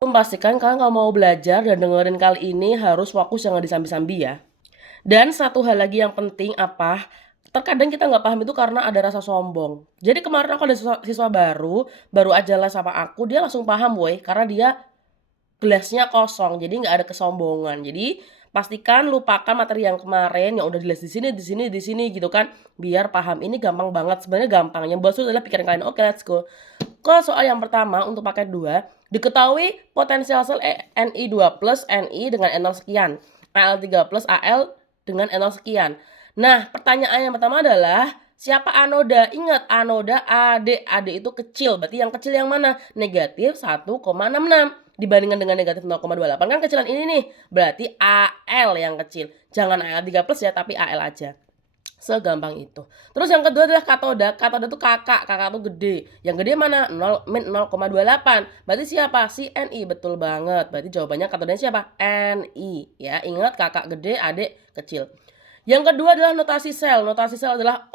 Pastikan kalian kalau mau belajar dan dengerin kali ini harus fokus, jangan disambi-sambi ya. Dan satu hal lagi yang penting apa, terkadang kita nggak paham itu karena ada rasa sombong. Jadi kemarin aku ada siswa baru aja les sama aku, dia langsung paham woi, karena dia gelasnya kosong, jadi nggak ada kesombongan. Jadi pastikan lupakan materi yang kemarin yang udah di sini, di sini gitu kan, biar paham. Ini gampang banget, sebenarnya gampang. Yang buat adalah pikiran kalian. Oke, let's go. Ke soal yang pertama untuk paket 2, diketahui potensial sel Ni2 plus Ni dengan N0 sekian, Al3 plus Al dengan N0 sekian. Nah, pertanyaan yang pertama adalah siapa anoda? Ingat, anoda AD. AD itu kecil, berarti yang kecil yang mana? Negatif 1,66 dibandingkan dengan negatif 0,28 kan kecilan ini nih. Berarti AL yang kecil. Jangan Al3 plus ya, tapi AL aja. Segampang itu. Terus yang kedua adalah katoda. Katoda itu kakak tuh gede. Yang gede mana? 0 min 0,28. Berarti siapa? Si Ni. Betul banget. Berarti jawabannya katodanya siapa? Ni. Ya, ingat kakak gede, adik kecil. Yang kedua adalah notasi sel. Notasi sel adalah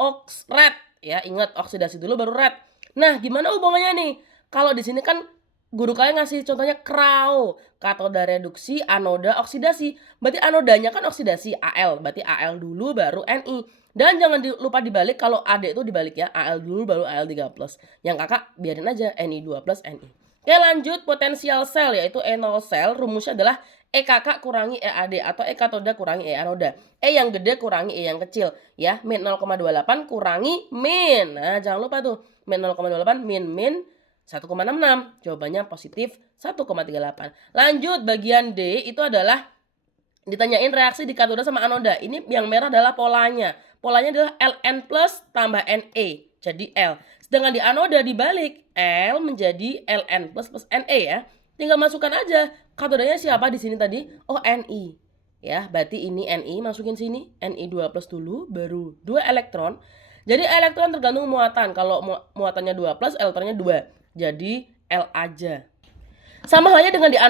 red. Ya, ingat oksidasi dulu baru red. Nah, gimana hubungannya nih? Kalau di sini kan guru kalian ngasih contohnya krau, katoda reduksi, anoda oksidasi. Berarti anodanya kan oksidasi Al, berarti Al dulu baru Ni. Dan jangan lupa dibalik, kalau AD itu dibalik ya, Al dulu baru Al3 plus. Yang kakak biarin aja Ni2 plus Ni. Oke, lanjut potensial sel yaitu E0 sel, rumusnya adalah E kakak kurangi E AD atau E katoda kurangi E anoda. E yang gede kurangi E yang kecil ya, min 0,28 kurangi min. Nah, jangan lupa tuh, min 0,28 min 1,66. Jawabannya positif 1,38. Lanjut bagian D itu adalah ditanyain reaksi di katoda sama anoda. Ini yang merah adalah polanya. Polanya adalah Ln plus tambah Na. Jadi L. Sedangkan di anoda dibalik, L menjadi Ln plus Na ya. Tinggal masukkan aja. Katodanya siapa di sini tadi? Oh, Ni. Ya, berarti ini Ni, masukin sini. Ni2 plus dulu, baru 2 elektron. Jadi elektron tergantung muatan. Kalau muatannya 2 plus, elektronnya 2. Jadi L aja. Sama halnya dengan di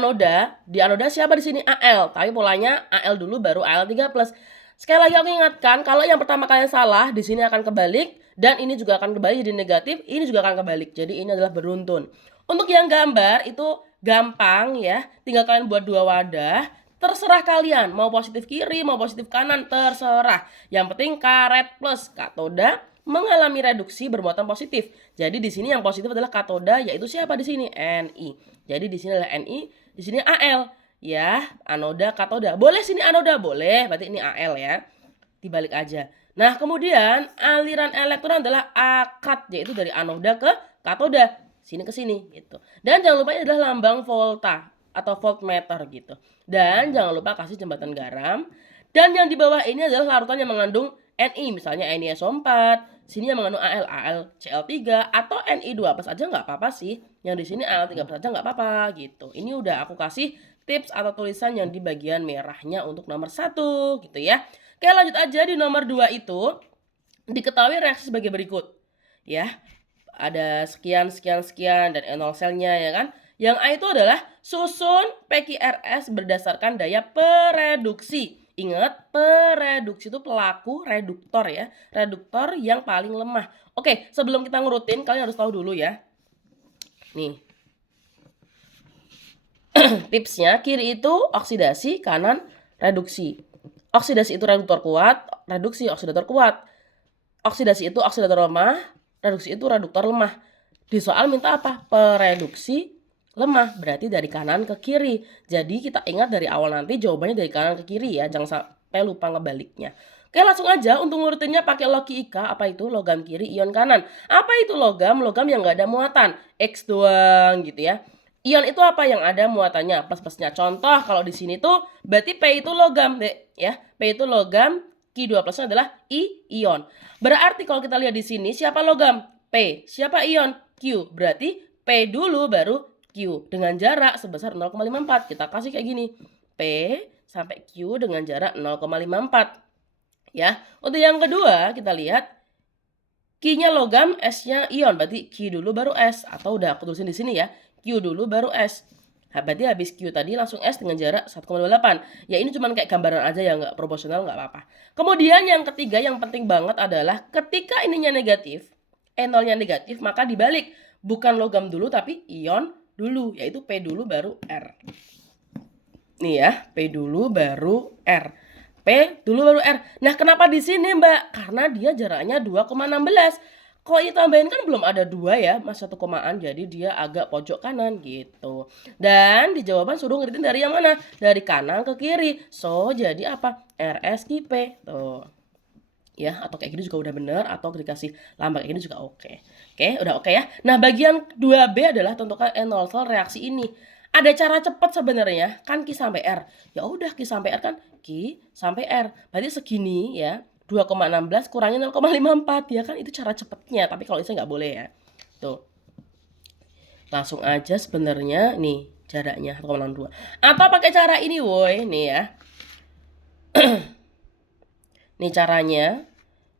anoda siapa di sini? Al, tapi polanya Al dulu baru Al3 plus. Sekali lagi aku ingatkan, kalau yang pertama kalian salah, di sini akan kebalik dan ini juga akan kembali jadi negatif, ini juga akan kebalik. Jadi ini adalah beruntun. Untuk yang gambar itu gampang ya, tinggal kalian buat 2 wadah. Terserah kalian, mau positif kiri, mau positif kanan, terserah. Yang penting karet plus katoda mengalami reduksi bermuatan positif. Jadi di sini yang positif adalah katoda, yaitu siapa di sini? Ni. Jadi di sini adalah Ni, di sini Al. Ya, anoda, katoda. Boleh sini anoda, boleh. Berarti ini Al ya. Dibalik aja. Nah, kemudian aliran elektron adalah akad, yaitu dari anoda ke katoda. Sini ke sini gitu. Dan jangan lupa ini adalah lambang volta atau voltmeter gitu. Dan jangan lupa kasih jembatan garam. Dan yang di bawah ini adalah larutan yang mengandung Ni, misalnya NiSO4, sini yang mengandung AlCl3 atau Ni2 plus aja nggak apa-apa sih. Yang di sini Al3 plus aja nggak apa-apa gitu. Ini udah aku kasih tips atau tulisan yang di bagian merahnya untuk nomor 1 gitu ya. Oke, lanjut aja di nomor 2 itu diketahui reaksi sebagai berikut. Ya. Ada sekian dan N0 selnya ya kan. Yang A itu adalah susun PQRS berdasarkan daya pereduksi. Ingat, pereduksi itu pelaku reduktor ya. Reduktor yang paling lemah. Oke, sebelum kita ngurutin, kalian harus tahu dulu ya. Nih. Tipsnya, kiri itu oksidasi, kanan reduksi. Oksidasi itu reduktor kuat, reduksi oksidator kuat. Oksidasi itu oksidator lemah, reduksi itu reduktor lemah. Di soal minta apa? Pereduksi lemah, berarti dari kanan ke kiri. Jadi kita ingat dari awal nanti jawabannya dari kanan ke kiri ya, jangan sampai lupa ngebaliknya. Oke, langsung aja untuk ngurutinnya pakai logika. Apa itu? Logam kiri, ion kanan. Apa itu logam? Logam yang nggak ada muatan. X doang gitu ya. Ion itu apa yang ada muatannya? Plus-plusnya. Contoh kalau di sini tuh berarti P itu logam deh ya. P itu logam, Q2 plusnya adalah ion. Berarti kalau kita lihat di sini siapa logam? P. Siapa ion? Q. Berarti P dulu baru Q dengan jarak sebesar 0,54. Kita kasih kayak gini. P sampai Q dengan jarak 0,54. Ya. Untuk yang kedua, kita lihat Q-nya logam, S-nya ion. Berarti Q dulu baru S. Atau udah aku tulisin di sini ya. Q dulu baru S. Berarti habis Q tadi langsung S dengan jarak 1,28. Ya ini cuma kayak gambaran aja ya, nggak proporsional, nggak apa-apa. Kemudian yang ketiga yang penting banget adalah ketika ininya negatif, E0-nya negatif, maka dibalik. Bukan logam dulu tapi ion dulu, yaitu P dulu baru R. Nih ya, P dulu baru R. P dulu baru R. Nah, kenapa di sini, Mbak? Karena dia jaraknya 2,16. Kalau ini tambahin kan belum ada 2 ya, mas 1 komaan. Jadi dia agak pojok kanan gitu. Dan di jawaban suruh ngeritin dari yang mana? Dari kanan ke kiri. So, jadi apa? RSQP. Tuh. Ya, atau kayak gini juga udah bener, atau dikasih lambang kayak gini juga oke. Oke, udah oke ya. Nah, bagian 2B adalah tentukan N0 reaksi ini. Ada cara cepat sebenarnya, kan Q sampai R. Ya udah, Q sampai R kan Q sampai R. Berarti segini ya, 2,16 kurangi 0,54 ya kan, itu cara cepatnya. Tapi kalau itu nggak boleh ya. Tuh. Langsung aja sebenarnya nih jaraknya 1,62. Atau pakai cara ini woi, nih ya. Nih caranya.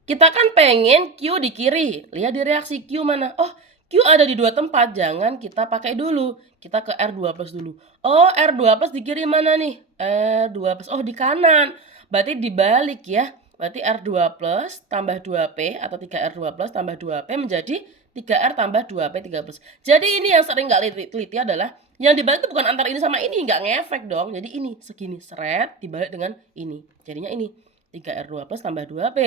Kita kan pengen Q di kiri. Lihat di reaksi Q mana. Oh, Q ada di 2 tempat. Jangan kita pakai dulu. Kita ke R2 plus dulu. Oh, R2 plus di kiri mana nih? R2 plus. Oh, di kanan. Berarti dibalik ya. Berarti R2 plus tambah 2P atau 3R2 plus tambah 2P menjadi 3R tambah 2P 3 plus. Jadi ini yang sering nggak teliti adalah yang dibalik itu bukan antara ini sama ini. Nggak ngefek dong. Jadi ini segini. Seret dibalik dengan ini. Jadinya ini. 3R2 plus tambah 2P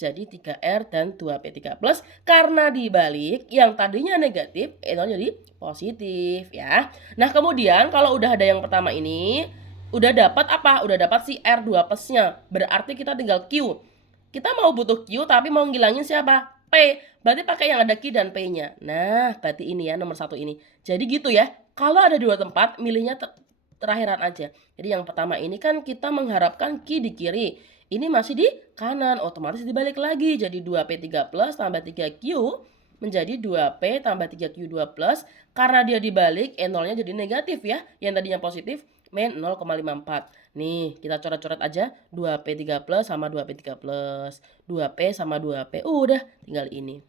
jadi 3R dan 2P3 plus karena dibalik yang tadinya negatif itu jadi positif ya. Nah kemudian kalau udah ada yang pertama ini udah dapat apa? Udah dapat si R2 plusnya, berarti kita tinggal Q. Kita mau butuh Q tapi mau ngilangin siapa? P. Berarti pakai yang ada Q dan P-nya. Nah berarti ini ya nomor 1 ini. Jadi gitu ya, kalau ada 2 tempat milihnya terakhiran aja. Jadi yang pertama ini kan kita mengharapkan Q di kiri. Ini masih di kanan, otomatis dibalik lagi. Jadi 2P3 plus tambah 3Q menjadi 2P tambah 3Q2 plus. Karena dia dibalik, N0-nya jadi negatif ya. Yang tadinya positif, min 0,54. Nih, kita coret-coret aja. 2P3 plus sama 2P3 plus. 2P sama 2P. Udah, tinggal ini.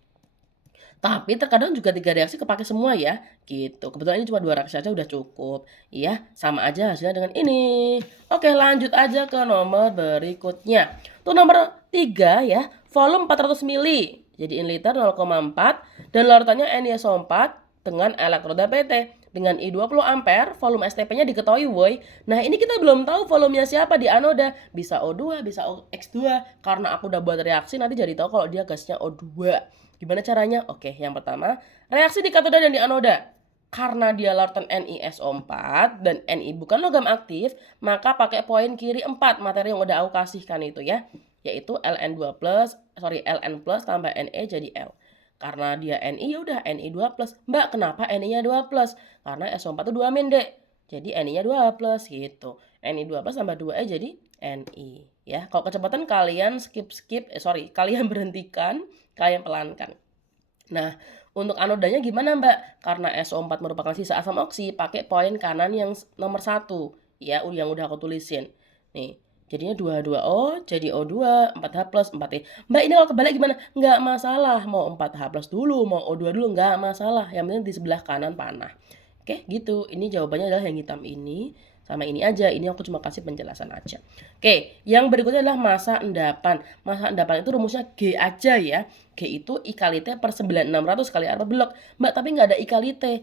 Tapi terkadang juga 3 reaksi kepake semua ya, gitu. Kebetulan ini cuma 2 reaksi aja udah cukup. Iya, sama aja hasilnya dengan ini. Oke, lanjut aja ke nomor berikutnya. Tuh nomor 3 ya, volume 400 mili. Jadiin liter 0,4 dan larutannya NiSO4 dengan elektroda PT. Dengan I20 ampere, volume STP-nya diketahui woi. Nah ini kita belum tahu volumenya siapa di anoda. Bisa O2, bisa X2. Karena aku udah buat reaksi, nanti jadi tahu kalau dia gasnya O2. Gimana caranya? Oke, yang pertama, reaksi di katoda dan di anoda. Karena dia larutan NiSO4 dan Ni bukan logam aktif, maka pakai poin kiri 4, materi yang udah aku kasihkan itu ya. Yaitu Ln plus tambah Ne jadi L. Karena dia Ni ya udah Ni 2 plus. Mbak, kenapa Ni-nya 2 plus? Karena SO4 itu 2 min, Dek. Jadi Ni-nya 2 plus gitu. Ni 2 plus tambah 2E jadi Ni. Ya, kalau kecepatan kalian kalian berhentikan, kalian pelankan. Nah, untuk anodanya gimana, Mbak? Karena SO4 merupakan sisa asam oksi, pakai poin kanan yang nomor 1. Ya, yang udah aku tulisin. Nih, jadinya 22O, jadi O2, 4H plus 4E. Mbak, ini kalau kebalik gimana? Nggak masalah. Mau 4H plus dulu, mau O2 dulu, nggak masalah. Yang penting di sebelah kanan panah. Oke, gitu. Ini jawabannya adalah yang hitam ini. Sama ini aja, ini aku cuma kasih penjelasan aja. Oke, yang berikutnya adalah massa endapan. Massa endapan itu rumusnya G aja ya. G itu I kali T per 9600 kali R per blok. Mbak, tapi nggak ada I kali T.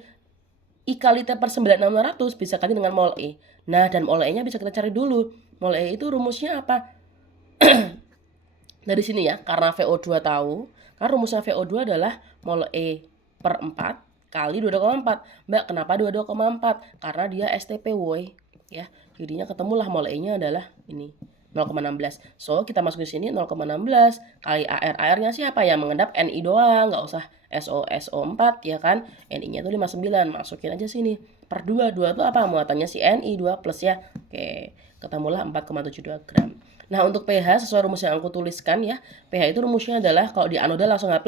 I kali T per 9600 bisa kali dengan mol E. Nah, dan mol E-nya bisa kita cari dulu. Mol E itu rumusnya apa? Dari sini ya, karena VO2 tahu. Karena rumusnya VO2 adalah mol E per 4 kali 22,4. Mbak, kenapa 22,4? Karena dia STP woi. Ya, jadinya ketemulah mol E-nya adalah ini 0,16. So, kita masukin sini 0,16 kali AR. AR-nya siapa? Yang mengendap Ni doang, nggak usah SO4 ya kan. Ni-nya tuh 59, masukin aja sini. Per 2, 2 itu apa? Muatannya si Ni 2 plus ya. Oke, ketemulah 4,72 gram. Nah, untuk pH sesuai rumus yang aku tuliskan ya. pH itu rumusnya adalah kalau di anoda langsung H+,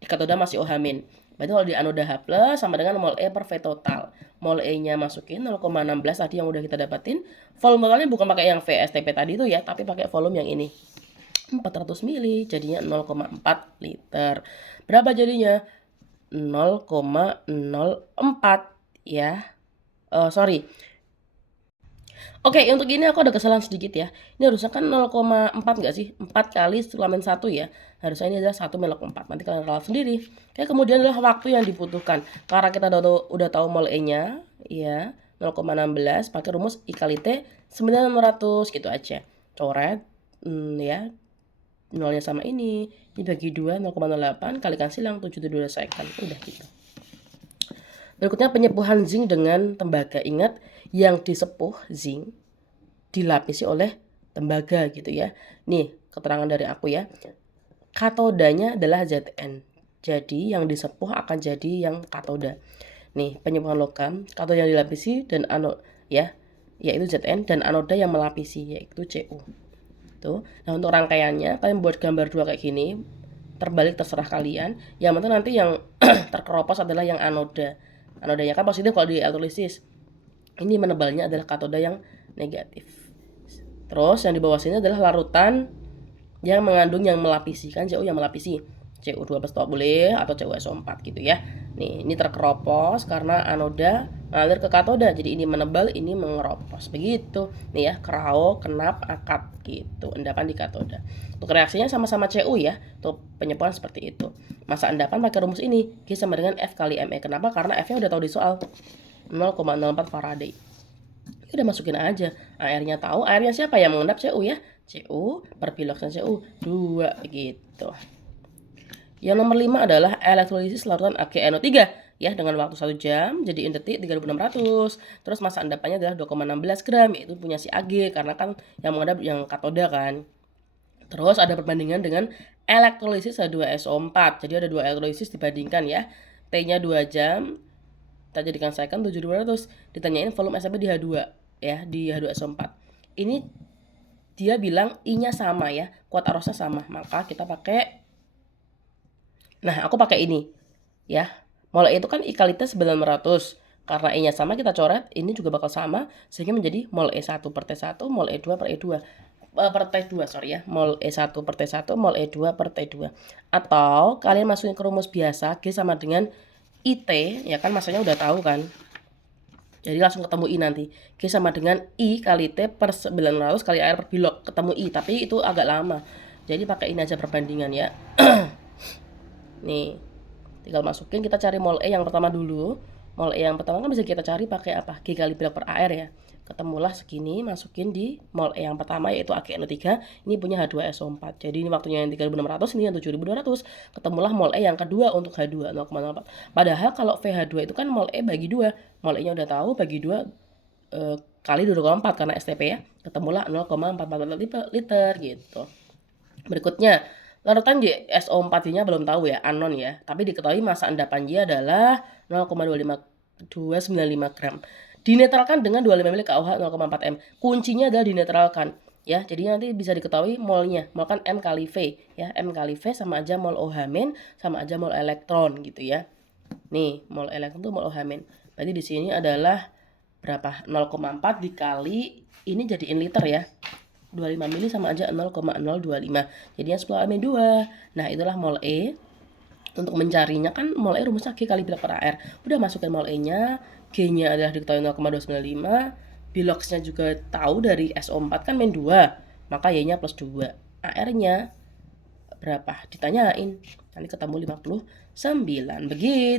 di katoda masih OH-. Berarti kalau di anoda H+, sama dengan mol E per V total. Mol E-nya masukin 0,16 tadi yang udah kita dapetin. Volume totalnya bukan pakai yang VSTP tadi itu ya, tapi pakai volume yang ini. 400 mili, jadinya 0,4 liter. Berapa jadinya? 0,04 ya. Oke, untuk ini aku ada kesalahan sedikit ya. Ini harusnya kan 0,4 nggak sih? 4 kali setelah min 1 ya. Harusnya ini adalah 1 min 0,4. Nanti kalian ralat sendiri. Oke, kemudian adalah waktu yang dibutuhkan. Karena kita udah tahu mol E-nya, ya, 0,16 pakai rumus I kali T 9.600 gitu aja. Coret, ya, nolnya sama ini bagi 2 0,08 kalikan silang 7,2 second. Udah gitu. Berikutnya penyepuhan zinc dengan tembaga. Ingat, yang disepuh zinc dilapisi oleh tembaga gitu ya. Nih, keterangan dari aku ya. Katodanya adalah Zn. Jadi yang disepuh akan jadi yang katoda. Nih, penyepuhan logam, katoda yang dilapisi dan anode ya, yaitu Zn, dan anoda yang melapisi yaitu Cu. Tuh. Nah, untuk rangkaiannya kalian buat gambar dua kayak gini. Terbalik terserah kalian. Yang penting nanti yang terkeropos adalah yang anoda. Anodanya kan positif kalau di elektrolisis. Ini menebalnya adalah katoda yang negatif. Terus yang di bawah sini adalah larutan yang mengandung yang melapisi. Kan Cu yang melapisi. Cu2+ boleh atau CuSO4 gitu ya. Nih, ini terkeropos karena anoda mengalir ke katoda. Jadi ini menebal, ini mengeropos. Begitu. Nih ya, kerao, kenap, akap gitu. Endapan di katoda. Untuk reaksinya sama-sama Cu ya. Untuk penyepuhan seperti itu. Masa endapan pakai rumus ini. G sama dengan F kali Me. Kenapa? Karena F-nya udah tahu di soal. 0,04 Faraday. Udah masukin aja. Airnya tahu. Airnya siapa yang mengendap? Cu ya. Cu per piloxan Cu 2 gitu. Yang nomor 5 adalah elektrolisis larutan AgNO3 ya, dengan waktu 1 jam jadi in detik 3600. Terus masa endapannya adalah 2,16 gram, yaitu punya si Ag karena kan yang mengendap yang katoda kan. Terus ada perbandingan dengan elektrolisis H2SO4. Jadi ada dua elektrolisis dibandingkan ya. T-nya 2 jam, kita jadikan second 7200. Ditanyain volume SMP di H2 ya, di H2SO4. Ini dia bilang I-nya sama ya, kuat arosnya sama. Maka kita pakai, nah aku pakai ini ya. Mol E itu kan I kali T 900. Karena I-nya sama kita coret, ini juga bakal sama sehingga menjadi mol E1 per T1, mol E2 per E2. Per T2 sorry ya, mol E1 per T1, mol E2 per T2. Atau kalian masukin ke rumus biasa, G sama dengan IT, ya kan masanya udah tahu kan. Jadi langsung ketemu I nanti. G sama dengan I kali T per 900 kali air per bilok. Ketemu I, tapi itu agak lama. Jadi pakai ini aja perbandingan ya. Nih, tinggal masukin, kita cari mol E yang pertama dulu. Mol E yang pertama kan bisa kita cari pakai apa? G kali bilok per AR ya. Ketemulah segini, masukin di mol E yang pertama yaitu AgNO3. Ini punya H2SO4. Jadi ini waktunya yang 3600, ini yang 7200. Ketemulah mol E yang kedua untuk H2 0,04. Padahal kalau VH2 itu kan mol E bagi 2. Mol E-nya udah tahu, bagi 2 kali 2,4 karena STP ya. Ketemulah 0,44 liter gitu. Berikutnya, larutan SO4-nya belum tahu ya, anon ya. Tapi diketahui masa endapan J adalah 0,295 gram. Dinetralkan dengan 25 ml KOH 0,4 M. Kuncinya adalah dinetralkan ya. Jadi nanti bisa diketahui molnya. Mol kan M kali V ya. M kali V sama aja mol OH min sama aja mol elektron gitu ya. Nih, mol elektron itu mol OH min. Berarti di sini adalah berapa? 0,4 dikali ini jadiin liter ya. 25 mili sama aja 0,025. Jadinya 10 min 2. Nah, itulah mol E. Untuk mencarinya kan mol E rumusnya G kali bilok per AR. Udah masukin mol E-nya, G-nya adalah diketahui 0,295. Biloxnya juga tahu dari SO4 kan min 2. Maka Y-nya plus 2. AR-nya berapa? Ditanyain. Nanti ketemu 59. Begitu.